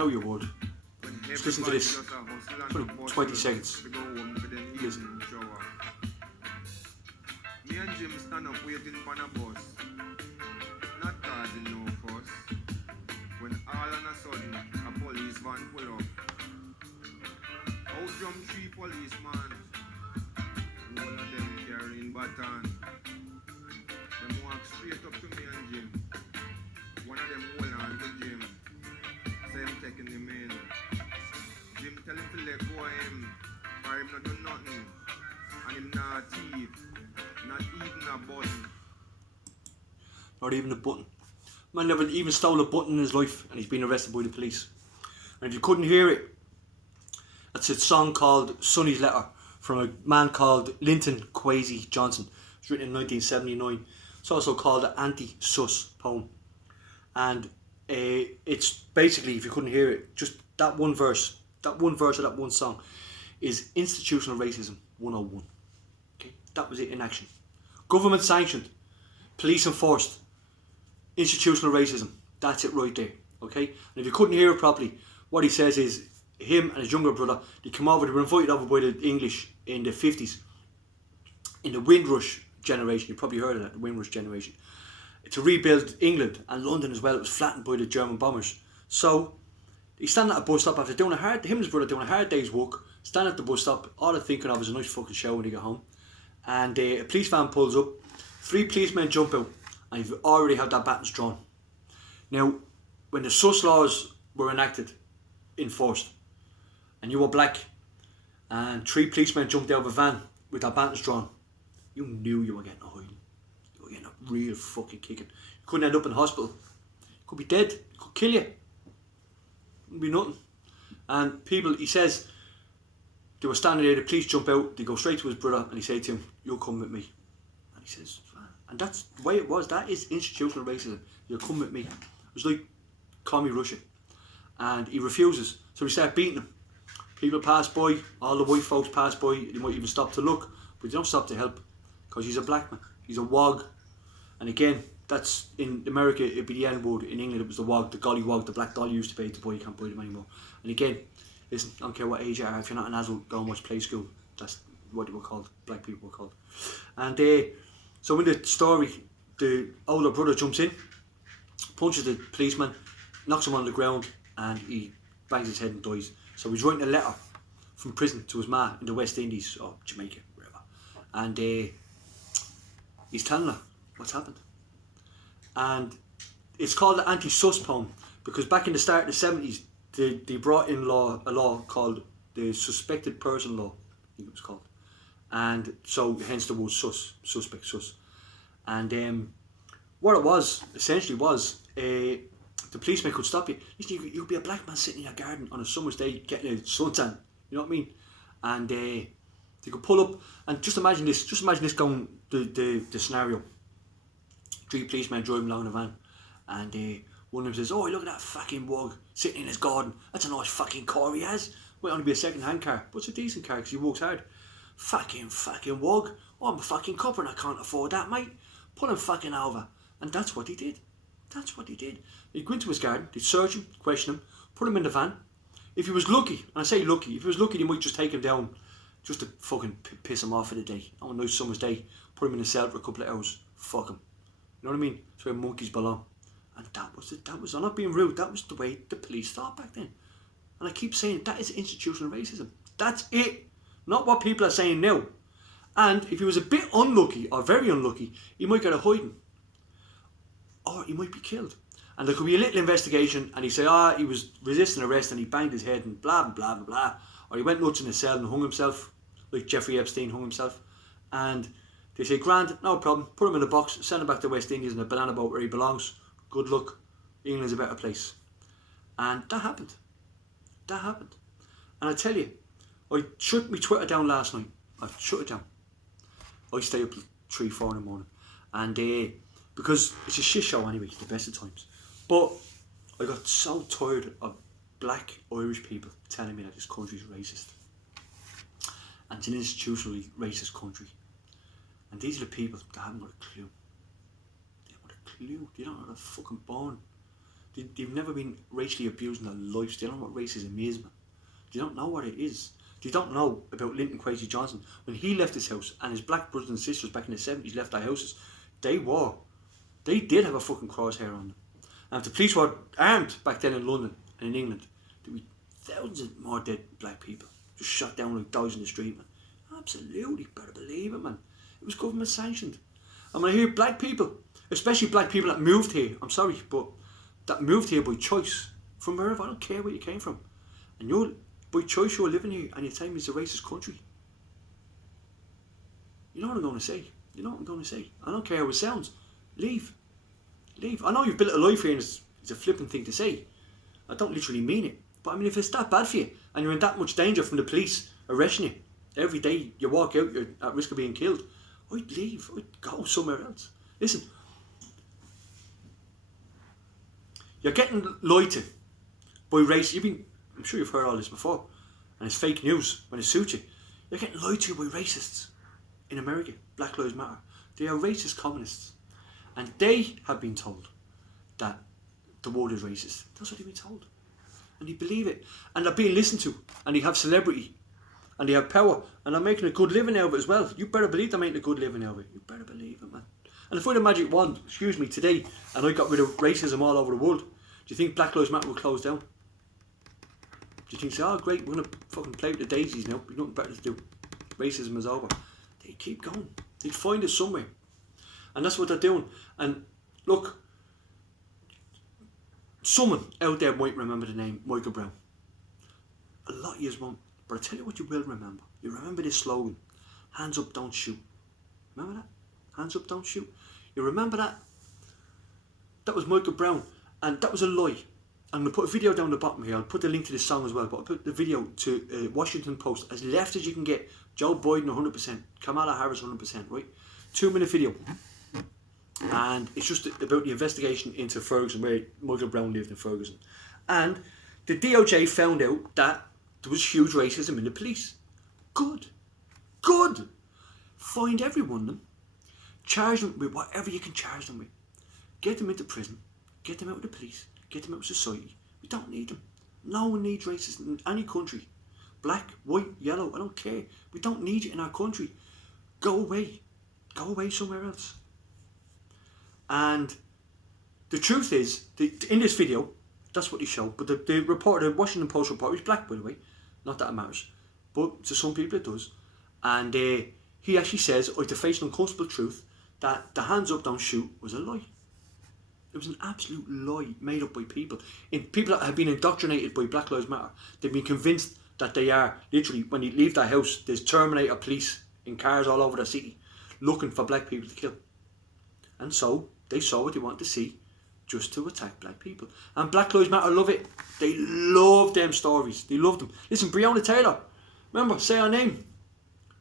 how you would. Just listen to this. 20 seconds. Listen. Me and Jim stand up waiting for a bus, not causing no fuss. When all on a sudden a police van pull up, out jump 3 policemen. One of them carrying baton. Them walk straight up to me and Jim. One of them hold on to Jim. Say him taking him in. Jim tell him to let go of him, or him not do nothing, and him not thief. Not even a button. Not even a button. Man never even stole a button in his life, and he's been arrested by the police. And if you couldn't hear it, that's a song called Sonnys Lettah from a man called Lindo Johnson. It's written in 1979. It's also called an anti-sus poem. And it's basically, if you couldn't hear it, just that one verse of that one song is institutional racism 101. Okay, that was it in action. Government sanctioned, police enforced, institutional racism. That's it right there. Okay, and if you couldn't hear it properly, what he says is him and his younger brother, they came over, they were invited over by the English in the 50s, in the Windrush generation. You probably heard of that, the Windrush generation, to rebuild England and London as well. It was flattened by the German bombers. So he's standing at a bus stop after doing him and his brother doing a hard day's work, standing at the bus stop, all they're thinking of is a nice fucking shower when they get home. And a police van pulls up, 3 policemen jump out, and you've already had that batons drawn. Now, when the sus laws were enforced, and you were black, and 3 policemen jumped out of a van with their batons drawn, you knew you were getting a hiding. You were getting a real fucking kicking. You couldn't end up in hospital. You could be dead. It could kill you. It wouldn't be nothing. And people, he says, they were standing there, the police jump out, they go straight to his brother, and he said to him, "You'll come with me." And he says, and that's the way it was. That is institutional racism. "You'll come with me." It was like, "Call me Russia." And he refuses, so we start beating him. People pass by, all the white folks pass by, they might even stop to look, but they don't stop to help, because he's a black man, he's a wog. And again, that's, in America it'd be the N-word, in England it was the wog, the golly wog, the black doll you used to pay the boy, you can't buy them anymore. And again, listen, I don't care what age you are, if you're not an adult, go and watch Play School. That's what they were called, black people were called. And so in the story, the older brother jumps in, punches the policeman, knocks him on the ground, and he bangs his head and dies. So he's writing a letter from prison to his ma in the West Indies, or Jamaica, wherever. And he's telling her what's happened. And it's called the anti-sus poem, because back in the start of the 70s, they brought in a law called the suspected person law, I think it was called. And so hence the word suspect, sus. And what it was, essentially was, the policeman could stop you. Listen, you could be a black man sitting in your garden on a summer's day getting a suntan, you know what I mean? And they could pull up, and just imagine this going, the scenario. 3 policemen driving along the van, and one of them says, "Oh, look at that fucking wog sitting in his garden. That's a nice fucking car he has. Might only be a second-hand car, but it's a decent car because he works hard. Fucking wog. Oh, I'm a fucking copper and I can't afford that, mate. Pull him fucking over." And that's what he did. That's what he did. He'd go into his garden, they'd search him, question him, put him in the van. If he was lucky, and I say lucky, if he was lucky, they might just take him down just to fucking piss him off for the day. On a nice summer's day, put him in a cell for a couple of hours, fuck him. You know what I mean? That's where monkeys belong. And that was it. That was, I'm not being rude, that was the way the police thought back then. And I keep saying, that is institutional racism. That's it. Not what people are saying now. And if he was a bit unlucky, or very unlucky, he might get a hiding. Or he might be killed. And there could be a little investigation, and he say, he was resisting arrest and he banged his head and blah, blah, blah, blah. Or he went nuts in a cell and hung himself, like Jeffrey Epstein hung himself. And they say, "Grand, no problem, put him in a box, send him back to West Indies in a banana boat where he belongs. Good luck. England's a better place." And that happened. That happened. And I tell you, I shut my Twitter down last night. I shut it down. I stay up till 3, 4 in the morning. And because it's a shit show anyway, the best of times. But I got so tired of black Irish people telling me that this country's racist. And it's an institutionally racist country. And these are the people that haven't got a clue. They haven't got a clue. They don't know how they're fucking born. They've never been racially abused in their lives. They don't know what racism is, man. They don't know what it is. They don't know about Lyndon Kwesi Johnson. When he left his house, and his black brothers and sisters back in the 70s left their houses, they did have a fucking crosshair on them. And if the police were armed back then in London and in England, there'd be thousands of more dead black people. Just shot down like dogs in the street, man. Absolutely, better believe it, man. It was government sanctioned. And when I hear black people, especially black people that moved here, I'm sorry, but that moved here by choice, from wherever, I don't care where you came from, and you're, by choice you're living here, and you're telling me it's a racist country. You know what I'm going to say? You know what I'm going to say? I don't care how it sounds. Leave. Leave. I know you've built a life here and it's a flippant thing to say. I don't literally mean it. But I mean, if it's that bad for you, and you're in that much danger from the police arresting you, every day you walk out, you're at risk of being killed, I'd leave. I'd go somewhere else. Listen, you're getting lied to by race. I'm sure you've heard all this before, and it's fake news when it suits you. You're getting lied to by racists in America. Black Lives Matter. They are racist communists, and they have been told that the world is racist. That's what they've been told, and they believe it, and they're being listened to, and they have celebrity, and they have power, and they're making a good living out of it as well. You better believe they're making a good living out of it. You better believe it, man. And if I had a magic wand, today, and I got rid of racism all over the world, do you think Black Lives Matter will close down? Do you think, oh great, we're going to fucking play with the daisies now, we've nothing better to do, racism is over? They keep going. They'd find us somewhere. And that's what they're doing. And look, someone out there might remember the name Michael Brown. A lot of you won't. But I tell you what you will remember. You remember this slogan, hands up, don't shoot. Remember that? Hands up, don't shoot. You remember that? That was Michael Brown. And that was a lie. I'm going to put a video down the bottom here. I'll put the link to this song as well. But I'll put the video to Washington Post. As left as you can get. Joe Biden 100%. Kamala Harris 100%. Right? 2-minute video. And it's just about the investigation into Ferguson, where Michael Brown lived in Ferguson. And the DOJ found out that there was huge racism in the police. Good. Good. Find every one of them. Charge them with whatever you can charge them with. Get them into prison. Get them out of the police. Get them out of society. We don't need them. No one needs racism in any country. Black, white, yellow, I don't care. We don't need it in our country. Go away. Go away somewhere else. And the truth is, in this video, that's what he showed. But the reporter, the Washington Post reporter, he's black, by the way. Not that it matters. But to some people it does. And he actually says, to face an uncomfortable truth, that the hands up, don't shoot was a lie. It was an absolute lie made up by people. People that have been indoctrinated by Black Lives Matter. They've been convinced that they are, literally, when you leave their house, there's Terminator police in cars all over the city looking for black people to kill. And so, they saw what they wanted to see, just to attack black people. And Black Lives Matter love it. They love them stories. They love them. Listen, Breonna Taylor, remember, say her name.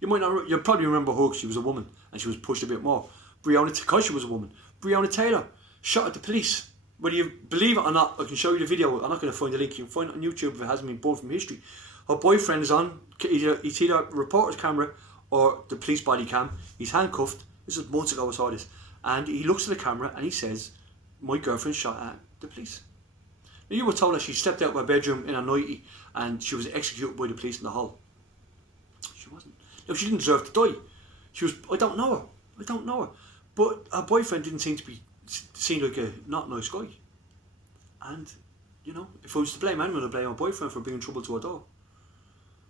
You'll probably remember her because she was a woman and she was pushed a bit more. Because she was a woman. Breonna Taylor shot at the police. Whether you believe it or not, I can show you the video. I'm not going to find the link. You can find it on YouTube if it hasn't been pulled from history. Her boyfriend is on, it's either a reporter's camera or the police body cam. He's handcuffed. This is months ago I saw this. And he looks at the camera and he says, my girlfriend shot at the police. Now, you were told that she stepped out of her bedroom in a nightie and she was executed by the police in the hall. She wasn't. No, she didn't deserve to die. I don't know her. But her boyfriend didn't seem to be seen like a not nice guy. And, you know, if I was to blame anyone, I'd blame my boyfriend for bringing trouble to her door.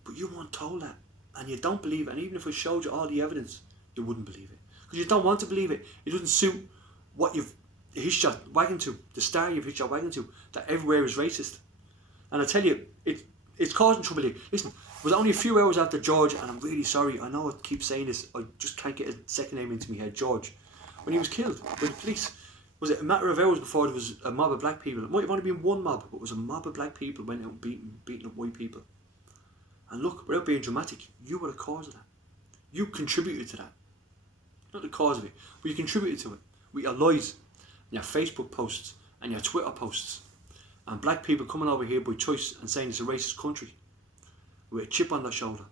But you weren't told that. And you don't believe it. And even if I showed you all the evidence, you wouldn't believe it. Because you don't want to believe it. It doesn't suit what you've hitched your wagon to, the star you've hitched your wagon to, that everywhere is racist. And I tell you, it's causing trouble here. Listen, it was only a few hours after George, and I'm really sorry, I know I keep saying this, I just can't get a second name into my head, George, when he was killed by the police. Was it a matter of hours before there was a mob of black people? It might have only been one mob, but it was a mob of black people went out and beating up white people. And look, without being dramatic, you were the cause of that. You contributed to that. Not the cause of it, but you contributed to it with your lies, and your Facebook posts, and your Twitter posts, and black people coming over here by choice and saying it's a racist country with a chip on their shoulder.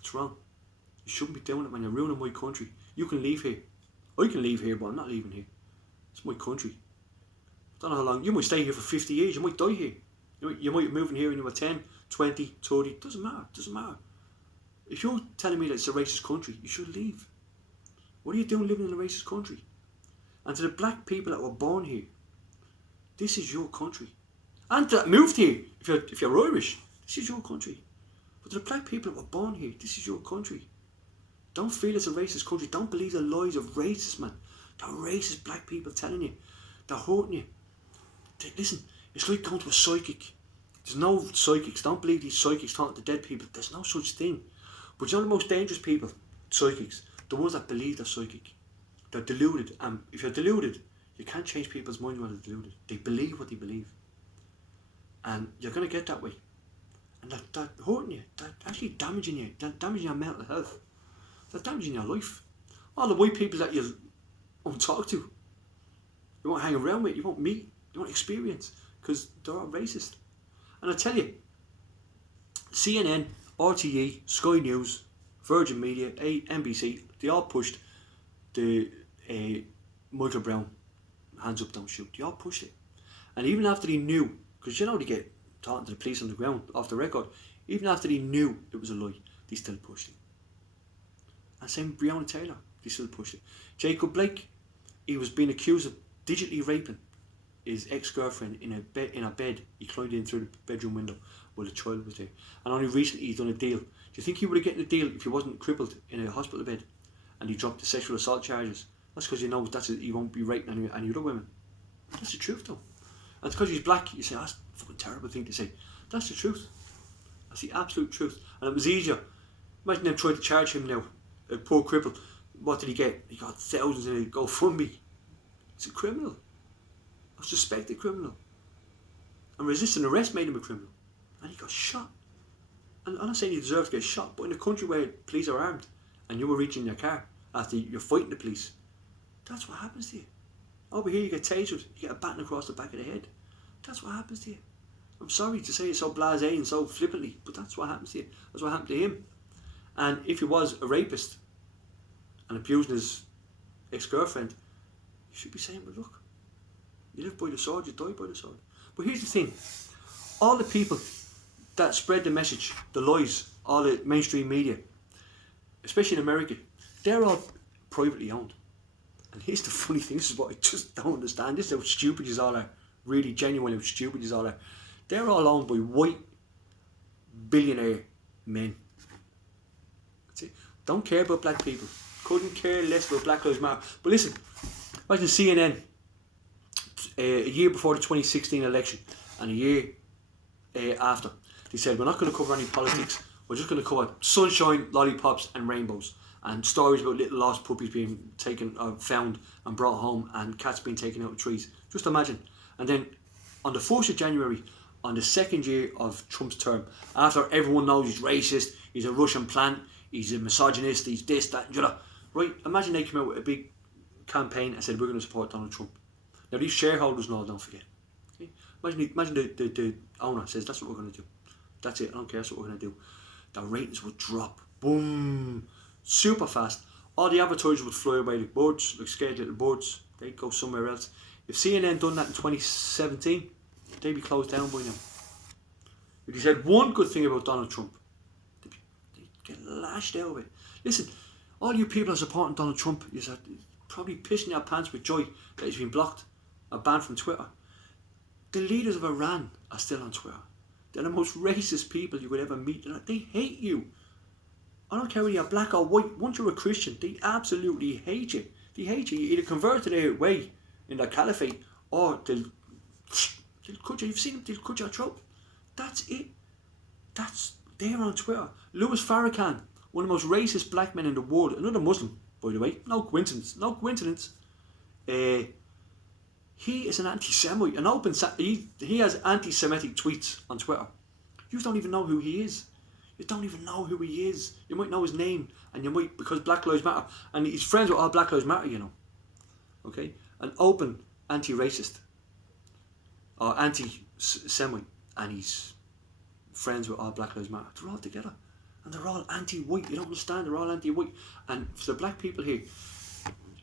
It's wrong. You shouldn't be doing it, man. You're ruining my country. You can leave here. I can leave here, but I'm not leaving here. It's my country. Don't know how long. You might stay here for 50 years. You might die here. You might move in here when you were 10, 20, 30. Doesn't matter. Doesn't matter. If you're telling me that it's a racist country, you should leave. What are you doing living in a racist country? And to the black people that were born here, this is your country. And that moved here, if you're Irish, this is your country. But to the black people that were born here, this is your country. Don't feel it's a racist country. Don't believe the lies of racists, man. The racist black people telling you. They're hurting you. Listen, it's like going to a psychic. There's no psychics. Don't believe these psychics talking to dead people. There's no such thing. But you know the most dangerous people? Psychics. The ones that believe they're psychic. They're deluded. And if you're deluded, you can't change people's mind when they're deluded. They believe what they believe. And you're going to get that way. And that hurting you. That's actually damaging you. That's damaging your mental health. That's damaging your life. All the white people that you won't talk to, you won't hang around with, you won't meet, you won't experience, because they're all racist. And I tell you, CNN, RTE, Sky News, Virgin Media, NBC, they all pushed the Michael Brown hands up, don't shoot. They all pushed it. And even after they knew, because you know they get talking to the police on the ground off the record, even after they knew it was a lie, they still pushed it. And same with Breonna Taylor, they still pushed it. Jacob Blake, he was being accused of digitally raping his ex-girlfriend in a bed. He climbed in through the bedroom window while the child was there. And only recently he's done a deal. Do you think he would have gotten a deal if he wasn't crippled in a hospital bed and he dropped the sexual assault charges? That's because he knows he won't be raping any other women. That's the truth though. And it's because he's black. You say, that's a fucking terrible thing to say. That's the truth. That's the absolute truth. And it was easier. Imagine them trying to charge him now. A poor cripple. What did he get? He got thousands in a GoFundMe. He's a criminal. A suspected criminal. And resisting arrest made him a criminal. And he got shot. And I'm not saying he deserves to get shot, but in a country where police are armed and you were reaching your car after you're fighting the police, that's what happens to you. Over here you get tasered, you get a baton across the back of the head. That's what happens to you. I'm sorry to say it so blasé and so flippantly, but that's what happens to you. That's what happened to him. And if he was a rapist and abusing his ex-girlfriend, you should be saying, well look, you live by the sword, you die by the sword. But here's the thing, all the people that spread the message, the lies, all the mainstream media, especially in America, they're all privately owned. And here's the funny thing, this is what I just don't understand, this is how stupid you all are, really genuinely how stupid you all are. They're all owned by white billionaire men. That's it. Don't care about black people. Couldn't care less about Black Lives Matter. But listen, imagine CNN a year before the 2016 election and a year after. They said, we're not going to cover any politics. We're just going to cover sunshine, lollipops and rainbows. And stories about little lost puppies being taken, found and brought home, and cats being taken out of trees. Just imagine. And then on the 1st of January, on the second year of Trump's term, after everyone knows he's racist, he's a Russian plant, he's a misogynist, he's this, that, and the other. Right? Imagine they came out with a big campaign and said, we're going to support Donald Trump. Now these shareholders and all, don't forget. Okay? Imagine the owner says, that's what we're going to do. That's it, I don't care, that's what we're going to do. The ratings would drop. Boom. Super fast. All the advertisers would fly away like birds, like scared little birds. They'd go somewhere else. If CNN done that in 2017, they'd be closed down by now. If you said one good thing about Donald Trump, they'd get lashed out of it. Listen, all you people are supporting Donald Trump, you're probably pissing your pants with joy that he's been blocked or banned from Twitter. The leaders of Iran are still on Twitter. They're the most racist people you could ever meet. They hate you. I don't care whether you're black or white. Once you're a Christian, they absolutely hate you. They hate you. You either convert to their way in their caliphate, or they'll cut you. You've seen them. They'll cut your throat. That's it. They're on Twitter. Louis Farrakhan, one of the most racist black men in the world, another Muslim, by the way. No coincidence. No coincidence. He is an anti-Semite. He has anti-Semitic tweets on Twitter. You don't even know who he is. You don't even know who he is. You might know his name, and you might, because Black Lives Matter, and he's friends with all Black Lives Matter, you know. Okay? An open anti-racist, or anti-Semite, and he's friends with all Black Lives Matter. They're all together, and they're all anti-white. You don't understand, they're all anti-white. And for the black people here,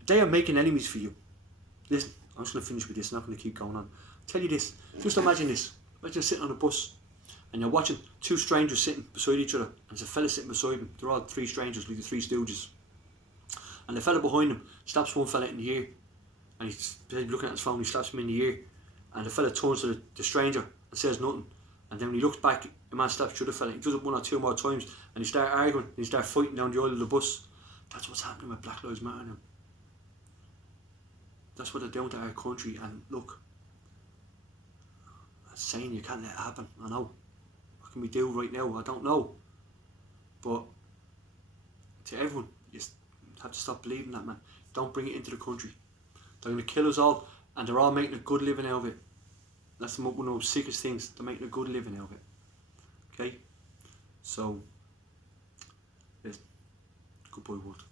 they are making enemies for you. Listen, I'm just going to finish with this, I'm not going to keep going on. I'll tell you this, just imagine this. Imagine you're sitting on a bus and you're watching two strangers sitting beside each other, and there's a fella sitting beside them. They're all three strangers, like the Three Stooges. And the fella behind him slaps one fella in the ear, and he's looking at his phone, he slaps him in the ear, and the fella turns to the stranger and says nothing. And then when he looks back, the man slaps the other fella. He does it one or two more times, and they start arguing, and they start fighting down the aisle of the bus. That's what's happening with Black Lives Matter now. That's what they're doing to our country, and look, I'm saying you can't let it happen, I know. What can we do right now? I don't know. But to everyone, you have to stop believing that, man. Don't bring it into the country. They're going to kill us all, and they're all making a good living out of it. That's one of those sickest things. They're making a good living out of it. Okay? So, yes. Goodbye, world.